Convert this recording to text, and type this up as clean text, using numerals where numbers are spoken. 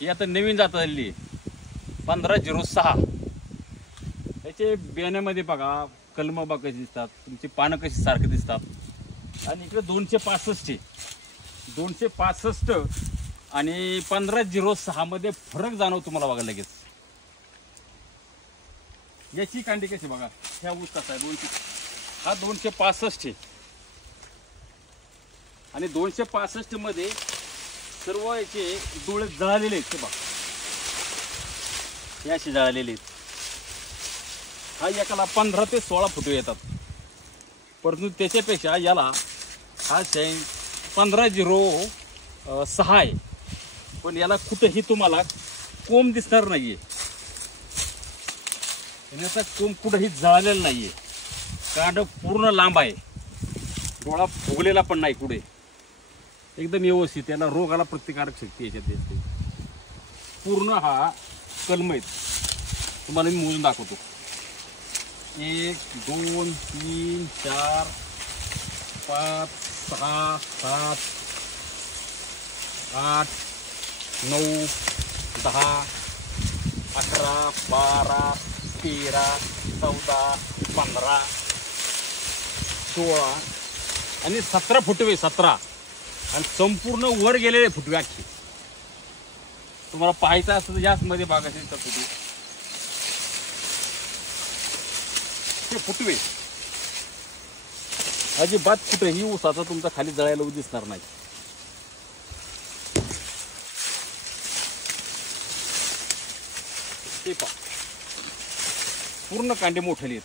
ही आता नवीन जात झालेली 1506. त्याचे बियाण्यामध्ये बघा कलम बघा कशी दिसतात, तुमची पानं कशी सारखी दिसतात. आणि इकडे 265 265 आणि 1506 मध्ये फरक जाणवतो तुम्हाला बघा लगेच. याची कांडी कशी बघा, ह्या ऊस कसा आहे 200, हा 265 आणि 265 मध्ये सर्व याचे डोळे जळालेले आहेत ते बघा, हे असे जळालेले आहेत. हा एकाला 15 ते 16 फुटे येतात, परंतु त्याच्यापेक्षा याला हा 1506 आहे. पण याला कुठेही तुम्हाला कोंब दिसणार नाहीये, याचा कोंब कुठेही जळालेला नाहीये. कांड पूर्ण लांब आहे, डोळा फुगलेला पण नाही कुठे, एकदम व्यवस्थित. त्याला रोगाला प्रतिकारक शक्ती याच्यात असते. पूर्ण हा कलम आहेत, तुम्हाला मी मोजून दाखवतो. 1 2 3 4 5 6 7 8 9 10 11 12 13 14 15 16 आणि 17 फुटवे, 17 आणि संपूर्ण वर गेलेले फुटवे अख्खे. तुम्हाला पाहायचं असतं तर जास्त मध्ये बघायचे फुटवे, ते फुटवे अजिबात कुठेही ऊसाचा तुमचा खाली जळायला दिसणार नाही. ते पहा पूर्ण कांडे मोठे आहेत.